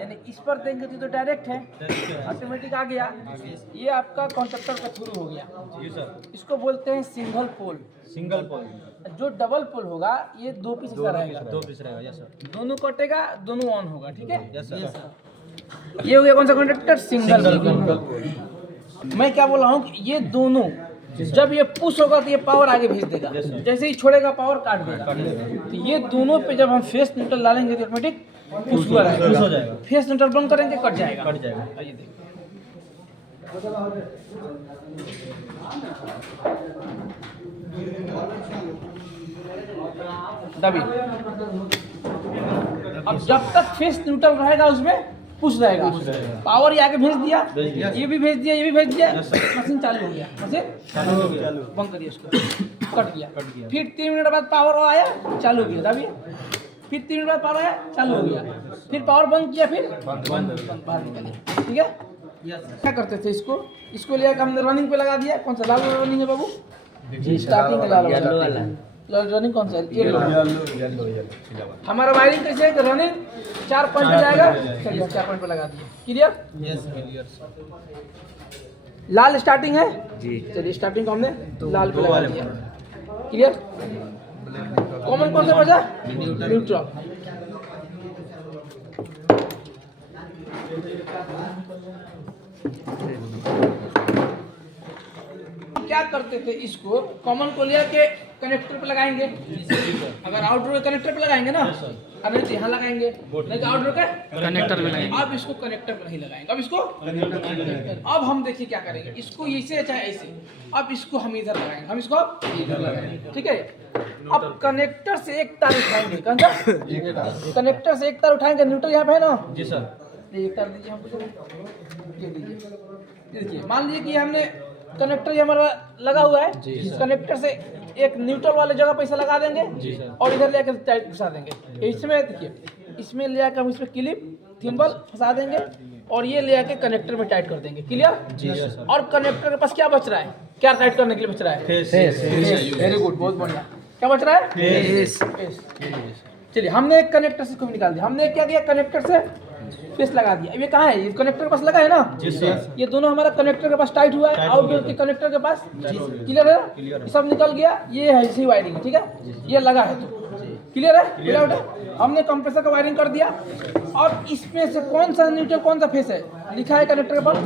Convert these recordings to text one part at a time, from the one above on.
यानी इस पर देंगे तो डायरेक्ट है, ऑटोमेटिक आ गया। ये आपका कॉन्ट्रैक्टर का थ्रू हो गया जी सर। इसको बोलते हैं सिंगल पोल। Single pole. जो डबल पोल होगा ये दो पीस ऐसा रहेगा, 2 पीस रहेगा। Yes sir. दोनों कटेगा दोनों ऑन होगा, ठीक है। Yes sir. ये हो गया कौन सा कॉन्ट्रैक्टर, सिंगल पोल। मैं क्या बोल रहा हूँ कि ये दोनों जब ये पुश होगा तो ये पावर आगे भेज देगा, जैसे ही छोड़ेगा पावर काट देगा। तो ये दोनों पे जब हम फेस न्यूट्रल डालेंगे तो ऑटोमेटिक पुश हो जाएगा। फेस न्यूट्रल बंद करेंगे कट जाएगा। आइए देखिए, दबी। अब जब तक फेस न्यूट्रल रहेगा उसमें पुश रहेगा, पावर ये आगे भेज दिया, ये भी भेज दिया, ये भी भेज दिया, मशीन चालू हो गया। मशीन बंद करिए उसको, कट गया। फिर 3 मिनट बाद पावर आया, चालू किया, दबिए। फिर 3 मिनट बाद पावर आया, चालू हो गया। फिर पावर बंद किया, फिर बंद, बाहर निकालिए, ठीक है। क्या करते थे इसको लिया हमने रनिंग पे लगा दिया। कौन सा लाल रनिंग है बाबू? स्टार्टिंग में लाल वाला रनिंग कौन सा है? येलो। हमारा वायरिंग कैसे है कि रनिंग 4 पॉइंट पे जाएगा। चलिए 4 पॉइंट पे लगा दिए, clear. Yes clear. Lal starting है जी। चलिए स्टार्टिंग को हमने लाल पे लगा दिया, क्लियर। कॉमन कौन सा बचा? न्यूट्रल। क्या करते थे, इसको कॉमन को लिया के कनेक्टर पे लगाएंगे। अगर आउटडोर के कनेक्टर पे लगाएंगे ना, और नहीं तो यहाँ लगाएंगे, नहीं तो आउटडोर के कनेक्टर पे लगाएंगे। अब इसको कनेक्टर पे नहीं लगाएंगे, अब इसको अब हम देखिए क्या करेंगे, इसको ऐसे चाहे ऐसे। अब इसको हम इधर लगाएंगे, हम इसको इधर लगाएंगे, ठीक है। अब कनेक्टर से एक तार उठाएंगे, कौन सा? कनेक्टर से एक तार उठाएंगे, न्यूट्रल यहाँ पे है ना। जी सर। एक तार दीजिए हमको, ये दीजिए। देखिए मान लीजिए कि हमने कनेक्टर ये हमारा लगा हुआ है, कनेक्टर से एक न्यूट्रल वाले जगह पे इसे लगा देंगे और इधर लेकर टाइट फंसा देंगे। इसमें देखिए, इसमें ले आकर हम इसमें क्लिप थिम्बल फंसा देंगे और ये ले आके कनेक्टर में टाइट कर देंगे, क्लियर। और कनेक्टर के पास क्या बच रहा है, क्या टाइट करने के लिए बच रहा है? वेरी गुड, बहुत बढ़िया। क्या बच रहा है? फेस। चलिए हमने एक कनेक्टर से इसको निकाल दिया। हमने क्या किया, कनेक्टर से फेस लगा दिया। ये कहाँ है? ये कनेक्टर के पास लगा है ना। जी सर। ये दोनों हमारा कनेक्टर के पास टाइट हुआ है, आउटडोर के कनेक्टर के पास क्लियर है। सब निकल गया, ये है इसी वायरिंग, ठीक है। ये लगा है तो क्लियर है, विदाउट है। हमने कंप्रेसर का वायरिंग कर दिया। अब इसमें से कौन सा न्यूट्रल कौन सा फेस है लिखा है कनेक्टर के पास।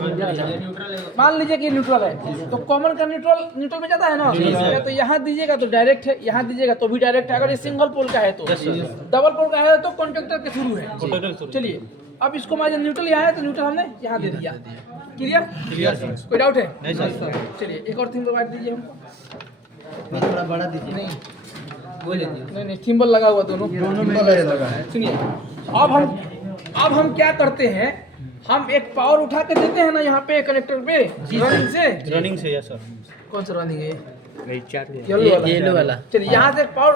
मान लीजिए कि न्यूट्रल है तो कॉमन का न्यूट्रल में जाता है ना, तो यहाँ दीजिएगा तो डायरेक्ट है, यहाँ दीजिएगा तो भी डायरेक्ट है। अगर ये सिंगल पोल का है तो, डबल पोल का है तो कॉन्ट्रैक्टर के थ्रू है। चलिए अब इसको मान न्यूट्रल यहाँ है तो न्यूट्रल हमने यहाँ दे दिया, क्लियर। कोई डाउट है? नहीं सर। चलिए एक और थिंग प्रोवाइड दीजिए हमको, थोड़ा बड़ा दीजिए। नहीं बोले नहीं थिम्बल लगा हुआ दोनों में लगा है। सुनिए अब हम क्या करते हैं, हम एक पावर उठा के देते हैं ना यहाँ पे कनेक्टर पे रनिंग से। Yes sir. कौन सा रनिंग है? येलो वाला। चलिए यहाँ से पावर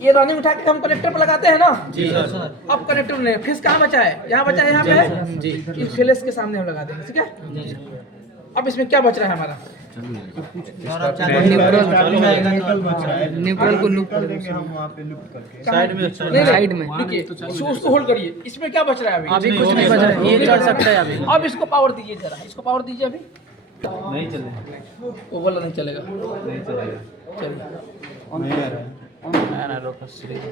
ये रनिंग उठा के हम कनेक्टर पे लगाते हैं ना। जी सर। अब कनेक्टर में फेस कहाँ बचा है? यहाँ बचा है, यहाँ पे है जी। इस फेस के सामने हम लगा देंगे, ठीक है। अब इसमें क्या बच रहा है हमारा? न्यूट्रल को लूप कर देंगे हम वहाँ पे, लूप करके साइड में देखिए, उसको होल्ड करिए। इसमें क्या बच रहा है? अभी कुछ नहीं बच रहा है, ये चल सकता है अभी। अब इसको पावर दीजिए जरा, इसको पावर दीजिए। अभी नहीं चलेगा, वो बोला नहीं चलेगा, नहीं चलेगा। चलिए ना रोको सीरीज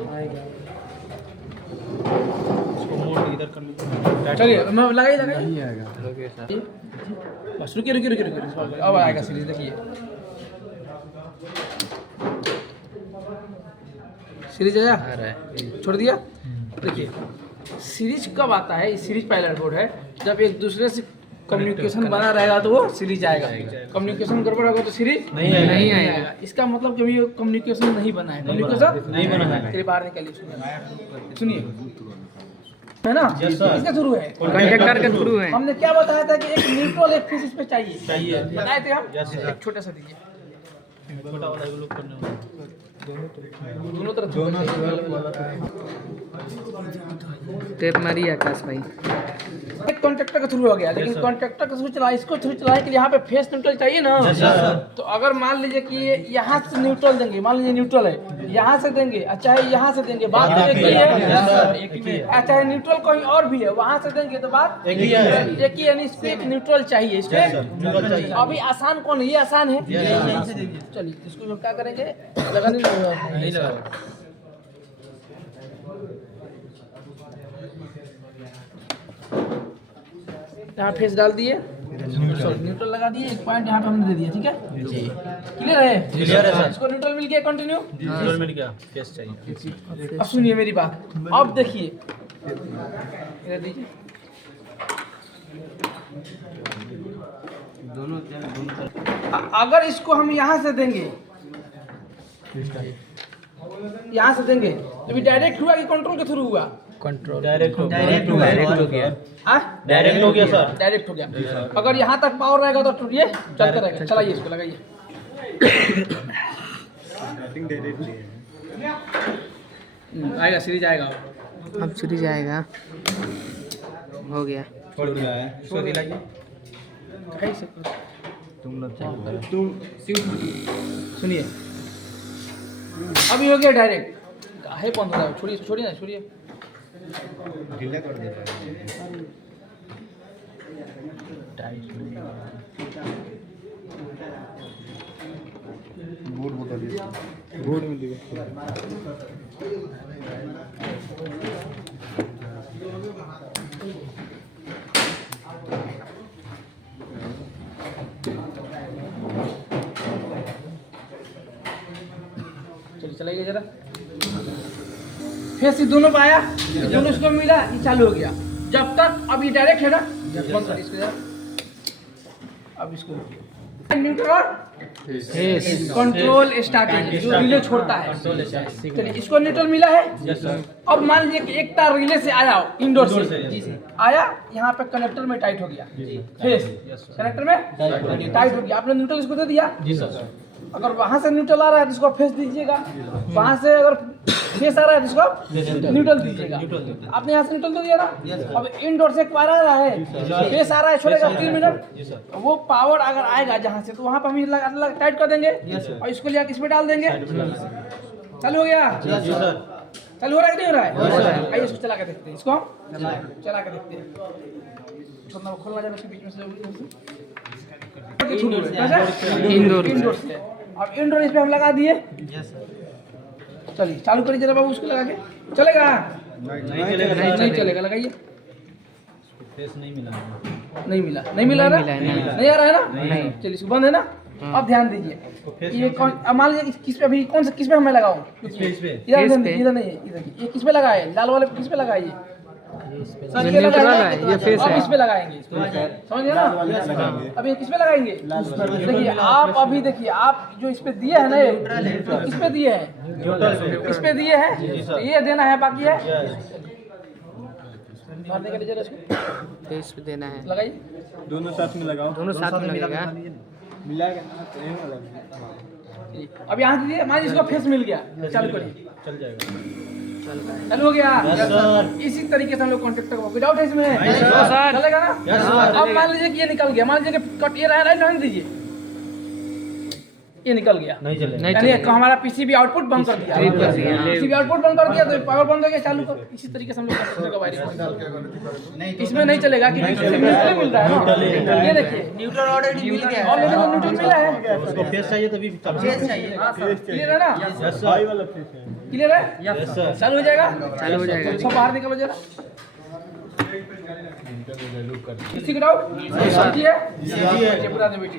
इसको मोड इधर करने। चलिए मैं लगाइए नहीं आएगा बस। रुकिए अब आएगा सीरीज, देखिए सीरीज आया, छोड़ दिया। देखिए सीरीज कब आता है? सीरीज पायलट बोर्ड है, जब एक दूसरे से कम्युनिकेशन बना रहेगा तो वो सीरीज आएगा। कम्युनिकेशन गड़बड़ होगा तो सीरीज नहीं आएगा। इसका मतलब कभी कम्युनिकेशन नहीं बना है, कम्युनिकेशन नहीं बना है। फिर बाहर निकलिए, सुनिए है ना, इसके थ्रू है, कनेक्टर के थ्रू है। हमने क्या बताया था कि एक न्यूट्रल एक फेस इस पे चाहिए, बताए थे हम। एक छोटा सा दीजिए, छोटा वाला लोग करने वाला। दोनों तरफ टेप मारिए आकाश भाई। एक कॉन्ट्रैक्टर का थ्रू हो गया, लेकिन कॉन्ट्रैक्टर का थ्रू चला, इसको थ्रू चलाने के लिए यहाँ पे फेस न्यूट्रल चाहिए ना। तो अगर मान लीजिए कि यहाँ से न्यूट्रल देंगे, मान लीजिए न्यूट्रल है, यहाँ से देंगे, चाहे यहाँ से देंगे, बात तो एक ही है। चाहे न्यूट्रल कहीं और भी है, वहाँ से देंगे तो बात एक ही है। यानी इस पे एक न्यूट्रल चाहिए, इस पे अभी आसान कौन है? ये आसान है। चलिए इसको हम क्या करेंगे, लगाने नहीं लगा। यहाँ फेस डाल दिए, न्यूट्रल लगा दिए, एक पॉइंट यहाँ पे हमने दे दिया। ठीक है जी, क्लियर है? क्लियर है सर। इसको न्यूट्रल मिल गया, कंटिन्यू न्यूट्रल मिल गया, फेस चाहिए। अब सुनिए मेरी बात, अब देखिए इधर दीजिए, अगर इसको हम यहाँ से देंगे, यहाँ से देंगे तो भी डायरेक्ट हुआ कि कंट्रोल के थ्रू हुआ? कंट्रोल डायरेक्ट हो गया, डायरेक्ट हो गया सर, डायरेक्ट हो गया। अगर यहाँ तक पावर रहेगा तो ये चलते रहेगा। चलाइए, इसको लगाइए। आएगा, सीरीज आएगा, अब सीरीज आएगा। हो गया, छोड़ दिया है, इसको दिलाइए। सुनिए, अभी हो गया डायरेक्ट, है बंद हो रहा है। छोड़िए छोड़िए ना, छोड़िए। ढीला कर देता है, बोर्ड बता दीजिए, बोर्ड में दिया। चलिए चलाइए जरा। फेस दोनों पे आया, दोनों इसको मिला, ये चालू हो गया। जब तक अब ये डायरेक्ट है ना, बंद कर इसको जरा। अब इसको न्यूट्रल कंट्रोल स्टार्टिंग, जो रिले छोड़ता है। चलिए, इसको न्यूट्रल मिला है। अब मान लीजिए कि एक तार रिले से आया इंडोर से आया, यहाँ पे कनेक्टर में टाइट हो गया, फेस कनेक्टर में टाइट हो गया। आपने न्यूट्रल इसको दे दिया। अगर वहां से न्यूट्रल आ रहा है तो इसको फेस दीजिएगा, वहां से अगर फेस आ रहा है तो इसको न्यूट्रल दीजिएगा। आपने यहाँ से न्यूट्रल दे दिया ना। अब इनडोर से वायर आ रहा है, फेस आ रहा है, छोड़ेगा 3 मिनट। वो पावर अगर आएगा जहाँ से, तो वहाँ पर हम टाइट कर देंगे और इसको लिया इसमें डाल देंगे। चालू हो गया? चालू हो रहा है कि नहीं हो रहा है? आइए इसको चला के देखते हैं, इसको हम चला के देखते हैं। खोलना जाए उसके बीच में से इंडोर से। अब इंडोर इस पे हम लगा दिए। चलिए चालू करिए जरा बाबू, उसको लगा के। चलेगा? नहीं चलेगा, लगाइए। फेस नहीं मिला, नहीं मिला रहा, नहीं आ रहा है ना। चलिए, इसको बंद है ना। अब ध्यान दीजिए, ये कौन, मान लीजिए किस पे, अभी कौन से किस पे हमें लगाऊं? इधर नहीं है, इधर ये किस पे लगाए? लाल वाले किस पे लगाइए? ये फेस है, इस पे लगाएंगे, समझिए ना। अभी किस पे लगाएंगे? देखिए आप, अभी देखिए आप जो इस पे दिए है ना, ये किस पे दिए हैं? इस पे दिए हैं, तो ये देना है, बाकी है मारने के लिए। जरा इसको फेस पे देना है, लगाइए। दोनों साथ में लगाओ, दोनों साथ में लगेगा, मिला के। अब यहाँ दीजिए, मान लीजिए इसको फेस मिल गया, चालू करिए, चल जाएगा, चालू हो गया। इसी तरीके से हम लोग कॉन्ट्रैक्टर को, विदाउट है इसमें चलेगा ना। अब मान लीजिए कि ये निकल गया, मान लीजिए कि कट ये रहा है, दीजिए, ये निकल गया, नहीं चलेगा। यानी हमारा पीसीबी आउटपुट बंद कर दिया, पीसीबी आउटपुट बंद कर दिया तो पावर बंद हो गया। चालू कर, इसी तरीके से हम लोग कॉन्ट्रैक्टर का वायरिंग। इसमें नहीं चलेगा कि न्यूट्रल मिल रहा है ना। ये देखिए न्यूट्रल ऑलरेडी मिल गया, ऑलरेडी तो न्यूट्रल मिला है। उसको फेस चाहिए तभी फेस चाहिए, क्लियर है ना? यस सर, वाला फेस है, क्लियर है? Yes sir. चालू हो जाएगा, चालू हो जाएगा। सब बाहर निकलो जरा, इसी को डाउट है पूरा बेटी।